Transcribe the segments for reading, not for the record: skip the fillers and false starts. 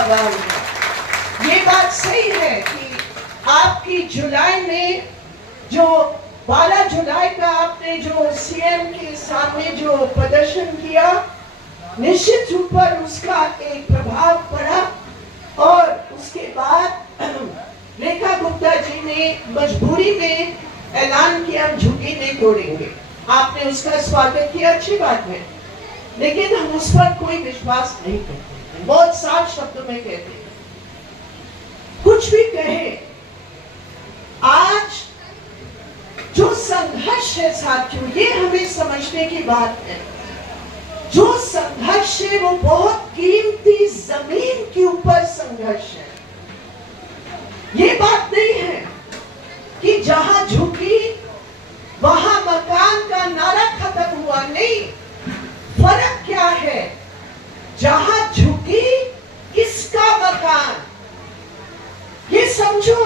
सवाल है। ये बात सही है कि आपकी जुलाई में जो 12 जुलाई का आपने जो सीएम के सामने जो प्रदर्शन किया, निश्चित रूप पर उसका एक प्रभाव पड़ा और उसके बाद रेखा गुप्ता जी ने मजबूरी में ऐलान किया हम झुग्गी नहीं तोड़ेंगे। आपने उसका स्वागत किया, अच्छी बात है, लेकिन हम उस पर कोई विश्वास नहीं करते। बहुत साफ शब्दों में कहते हैं, कुछ भी कहे, आज जो संघर्ष है साथियों, ये हमें समझने की बात है। जो संघर्ष है वो बहुत कीमती जमीन के ऊपर संघर्ष है। ये बात नहीं है कि जहां झुकी वहां मकान का नारा खत्म हुआ, नहीं। फर्क क्या है, जहां झुकी किसका मकान, ये समझो।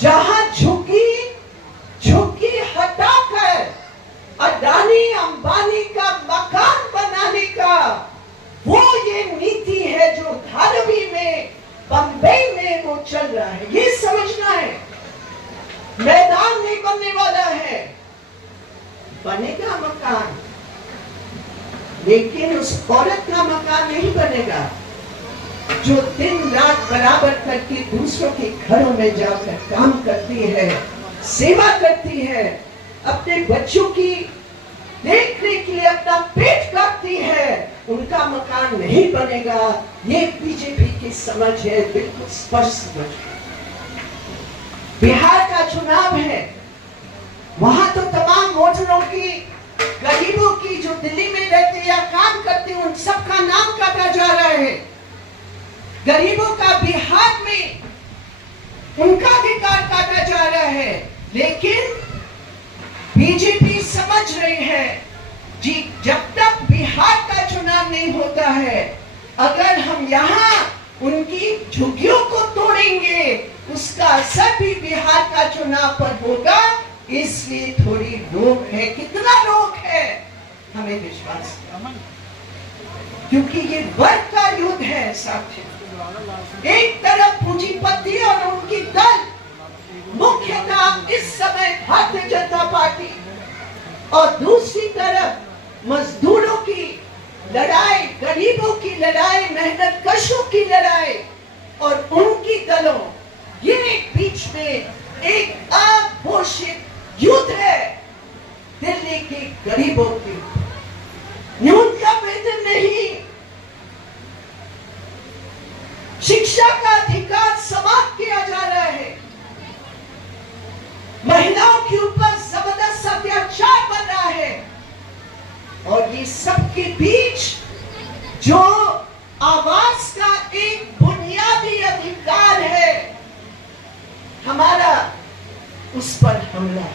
जहां झुकी हटाकर अडानी अंबानी का मकान बनाने का, वो ये नीति है जो धारावी में, बंबई में वो चल रहा है। ये समझना है, मैदान नहीं बनने वाला है, बनेगा मकान, लेकिन उस औरत का मकान नहीं बनेगा जो दिन रात बराबर करके दूसरों के घरों में जाकर काम करती है, सेवा करती है, अपने बच्चों की देखने के लिए अपना पेट काटती है। उनका मकान नहीं बनेगा। ये बीजेपी की समझ है, बिल्कुल स्पष्ट समझ है। बिहार का चुनाव है, वहां तो तमाम वोटरों की, गरीबों की जो दिल्ली में रहते या काम करते, उन सबका नाम काटा जा रहा है। गरीबों का बिहार में उनका अधिकार काटा जा रहा है, लेकिन बीजेपी समझ रही है जी, जब तक बिहार का चुनाव नहीं होता है, अगर हम यहाँ उनकी झुग्गियों को तोड़ेंगे, उसका असर भी बिहार का चुनाव पर होगा। इसलिए थोड़ी रोक है। कितना रोक है हमें विश्वास, क्योंकि ये वर्ग का युद्ध है साथियों। एक तरफ पूंजीपति और उनकी दल, मुख्यतः इस समय भारतीय जनता पार्टी, और दूसरी तरफ मजदूरों की लड़ाई, गरीबों की लड़ाई, मेहनत कशों की लड़ाई और उनकी दलों, ये बीच में एक अघोषित युद्ध है। दिल्ली के गरीबों की न्यूनतम वेतन नहीं, शिक्षा का अधिकार समाप्त किया जा रहा है, महिलाओं के ऊपर जबरदस्त अत्याचार बन रहा है, और ये सबके बीच जो आवाज का एक बुनियादी अधिकार है हमारा, उस पर हमला।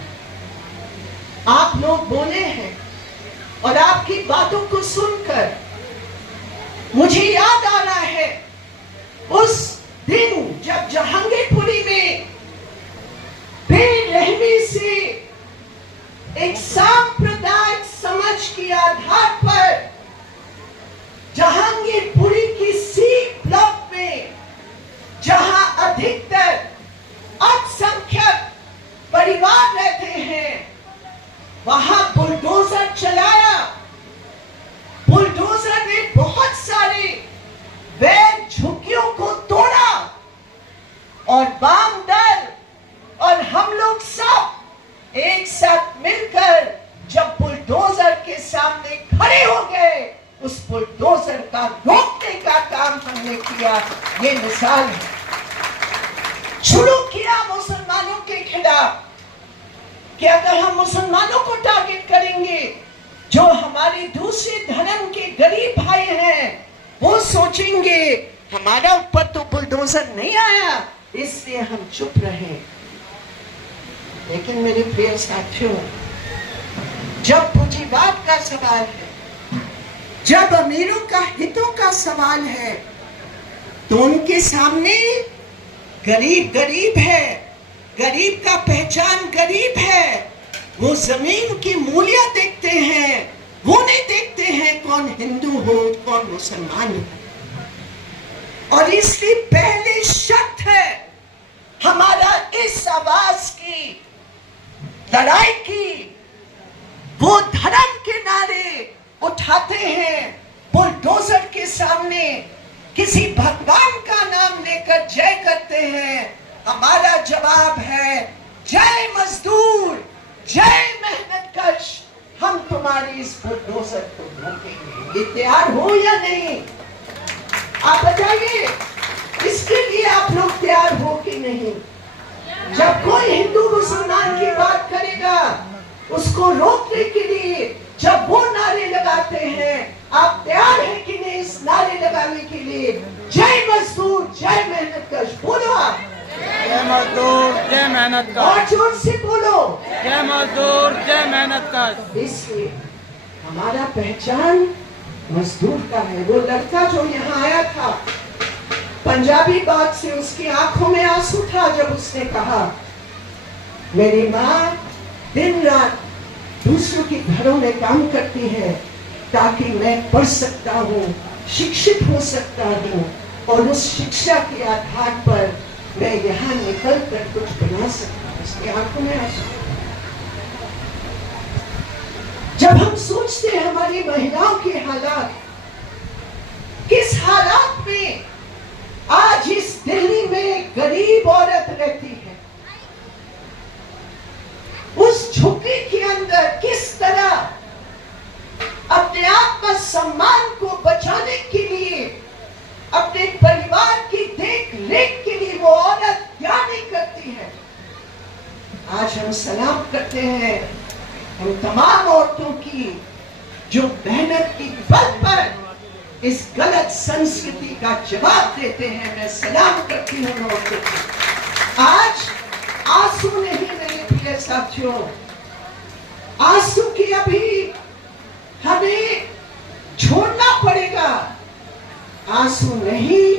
आप लोग बोले हैं और आपकी बातों को सुनकर मुझे याद आ रहा है उस दिन जब जहांगीरपुरी में बेरहमी से एक सांप्रदायिक समझ के आधार पर जहांगीरपुरी की सी ब्लॉक में, जहां अधिकतर अल्पसंख्यक परिवार रहते हैं, वहां बुलडोजर चलाया। बुलडोजर ने बहुत सारे वैध झुग्गियों को तोड़ा और वाम दल और हम लोग सब एक साथ मिलकर जब बुलडोजर के सामने खड़े हो गए, उस बुलडोजर का रोकने का काम हमने किया। ये मिसाल है। शुरू किया मुसलमानों के खिलाफ कि अगर हम मुसलमानों को टारगेट करेंगे, जो हमारे दूसरे धर्म के गरीब भाई हैं, वो सोचेंगे हमारा ऊपर तो बुलडोजर नहीं आया, इसलिए हम चुप रहे। लेकिन मेरे प्रिय साथियों, जब पूंजीवाद का सवाल है, जब अमीरों का हितों का सवाल है, तो उनके सामने गरीब गरीब है, गरीब का पहचान गरीब है। वो जमीन की मूल्य देखते हैं, वो नहीं देखते हैं कौन हिंदू हो कौन मुसलमान हो। और इसलिए पहली शर्त है हमारा इस आवाज की लड़ाई की, वो धर्म के नारे उठाते हैं बुलडोजर के सामने, किसी भगवान का नाम लेकर जय करते हैं। हमारा जवाब है जय मजदूर, जय मेहनतकश, हम तुम्हारी इस बुलडोजर को रोकेंगे। ये तैयार हो या नहीं? आप बताइए, इसके लिए आप लोग तैयार हो कि नहीं? जब कोई हिंदू मुसलमान की बात करेगा उसको रोकने के लिए जब वो नारे लगाते हैं, आप तैयार हैं कि नहीं इस नारे लगाने के लिए? जय मजदूर, जय मेहनतकश, बोलो आप। जय मजदूर, जय मेहनतकश। और जोर से बोलो, जय मजदूर, जय मेहनतकश। इसलिए हमारा पहचान मजदूर का है। वो लड़का जो यहाँ आया था, पंजाबी बात से उसकी आंखों में आंसू था जब उसने कहा मेरी माँ दिन रात दूसरों के घरों में काम करती है ताकि मैं पढ़ सकता हूँ, शिक्षित हो सकता हूँ, और उस शिक्षा के आधार पर मैं यहाँ निकल कर कुछ बना सकता हूँ। उसकी आंखों में आंसू। जब हम सोचते हैं हमारी महिलाओं के हालात, किस हालात में आज इस दिल्ली में गरीब औरत रहती है, उस झुग्गी के अंदर किस तरह अपने आत्मसम्मान को बचाने के लिए, अपने परिवार की देख रेख के लिए वो औरत क्या नहीं करती है। आज हम सलाम करते हैं उन तमाम औरतों की जो मेहनत की बल पर इस गलत संस्कृति का जवाब देते हैं। मैं सलाम करती हूँ औरतों को। आज आंसू नहीं मेरे प्रिय साथियों, आंसू की अभी हमें छोड़ना पड़ेगा। आंसू नहीं,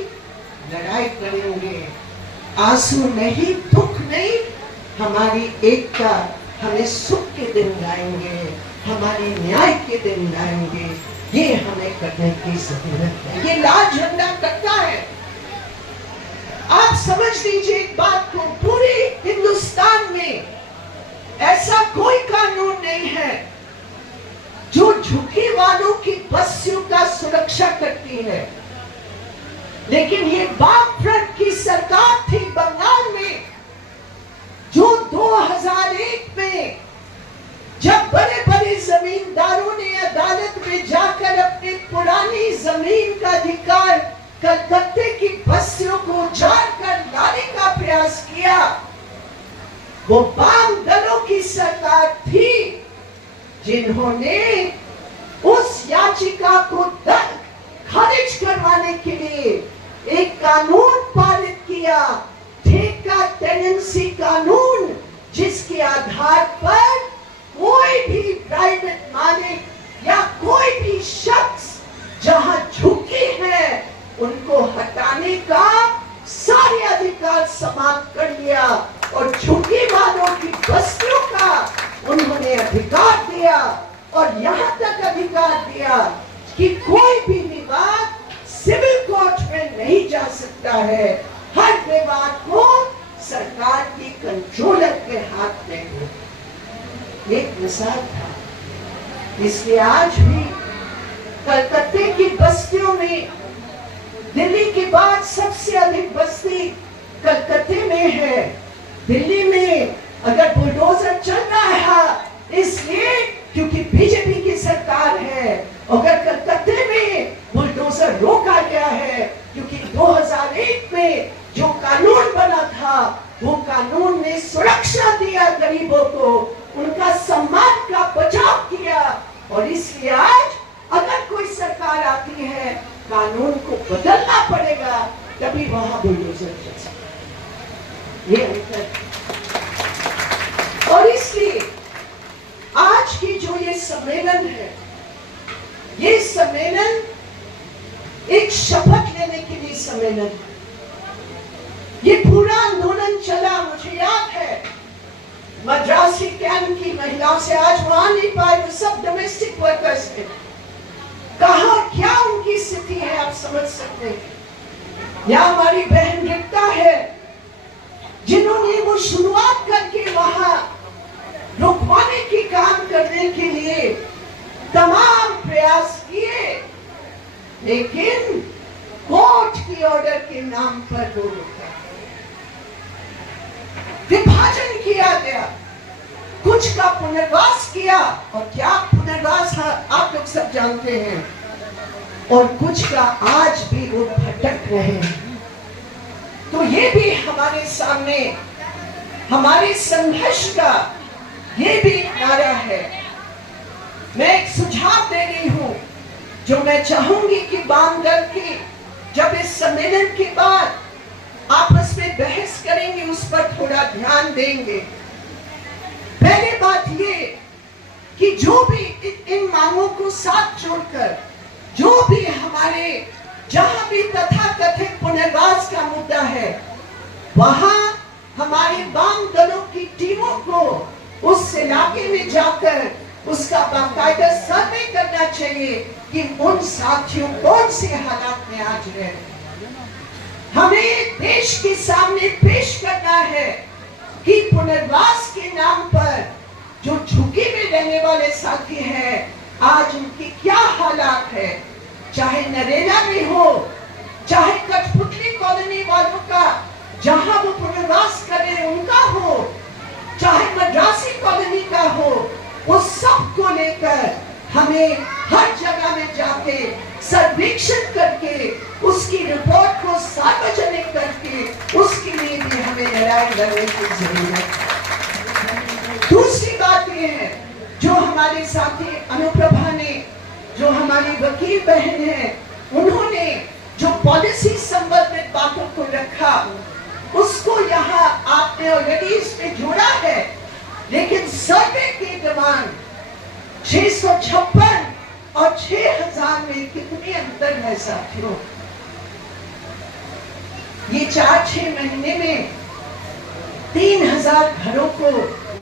लड़ाई करेंगे। आंसू नहीं, दुख नहीं, हमारी एकता, हमें सुख के दिन लाएंगे, हमारे न्याय के दिन लाएंगे। ये हमें करने की जरूरत है। ये लाल झंडा करता है। आप समझ लीजिए एक बात को, पूरे हिंदुस्तान में ऐसा कोई कानून नहीं है जो झुग्गी वालों की बस्तियों का सुरक्षा करती है। लेकिन ये वामफ्रंट की सरकार थी बंगाल में, जो 2001 में जब बड़े बड़े जमींदारों ने अदालत में जाकर अपनी पुरानी जमीन का अधिकार कलकत्ते की बस्तियों को उजाड़ कर लाने का प्रयास किया, वो वाम दलों की सरकार थी जिन्होंने उस याचिका को खारिज करवाने के लिए एक कानून पारित किया, ठेका टेनेंसी कानून, जिसके आधार पर कोई भी प्राइवेट मालिक या कोई भी शख्स जहां झुकी है उनको हटाने का सारे अधिकार समाप्त कर लिया, और झुकी वालों की बस्तियों का उन्होंने अधिकार दिया, और यहां तक अधिकार दिया कि कोई भी विवाद सिविल कोर्ट में नहीं जा सकता है। हर विवाद को सरकार की कंट्रोलर के हाथ में हो। एक मिसाल था। इसलिए आज भी कलकत्ते की बस्तियों में, दिल्ली के बाद सबसे अधिक बस्ती कलकत्ते में है। दिल्ली में अगर बुलडोजर चल रहा है इसलिए क्योंकि बीजेपी की सरकार है, अगर कलकत्ते में बुलडोजर रोका गया है क्योंकि 2001 में जो कानून बना था वो कानून ने सुरक्षा दिया गरीबों को, उनका सम्मान का बचाव किया, और इसलिए आज अगर कोई सरकार आती है कानून को बदलना पड़ेगा तभी वहां बुलडोजर चल सकता। ये अंतर। और इसलिए आज की जो ये सम्मेलन है, ये सम्मेलन एक शपथ लेने के लिए सम्मेलन है। ये पूरा आंदोलन चला, मुझे याद है मद्रासी कैंप की महिलाओं से, आज वहां नहीं पाए तो सब डोमेस्टिक वर्कर्स थे। कहां क्या उनकी स्थिति है आप समझ सकते हैं। या हमारी बहन रिक्ता है, जिन्होंने वो शुरुआत करके वहां रुकवाने की काम करने के लिए तमाम प्रयास किए, लेकिन कोर्ट की ऑर्डर के नाम पर वो रुका। विभाजन किया गया, कुछ का पुनर्वास किया, और क्या पुनर्वास आप लोग सब जानते हैं, और कुछ का आज भी वो भटक रहे हैं। तो ये भी हमारे सामने हमारे संघर्ष का ये भी नारा है। मैं एक सुझाव दे रही हूं, जो मैं चाहूंगी कि वाम दल की जब इस सम्मेलन के बाद आपस में बहस करेंगे, उस पर थोड़ा ध्यान देंगे। पहली बात ये कि जो भी इन मांगों को साथ जोड़कर, जो भी हमारे जहां भी तथाकथित पुनर्वास का मुद्दा है, वहां हमारे वाम दलों की टीमों को उस इलाके में जाकर उसका बाकायदा सर्वे करना चाहिए कि उन साथियों कौन से हालात में आज रहे। हमें देश के सामने पेश करना है कि पुनर्वास के नाम पर जो झुग्गी में रहने वाले साथी हैं, आज उनकी क्या हालात है, चाहे नरेला में हो, चाहे कठपुतली कॉलोनी वालों का जहां वो पुनर्वास करें उनका हो, चाहे मद्रासी कॉलोनी का हो, उस सब को लेकर हमें हर जगह में जाके सर्वेक्षण करके उसकी रिपोर्ट को सार्वजनिक करके उसके लिए भी हमें लड़ाई लड़ने की जरूरत है। दूसरी बात यह है, जो हमारे साथी अनुप्रभा ने, जो हमारी वकील बहन है, उन्होंने जो पॉलिसी संबंधित बातों को रखा, उसको यहाँ आपने ऑलरेडी इसमें जोड़ा है, लेकिन सर्वे की डिमांड 656 और 6000 में कितने अंतर है साथियों? ये 4-6 महीने में 3000 घरों को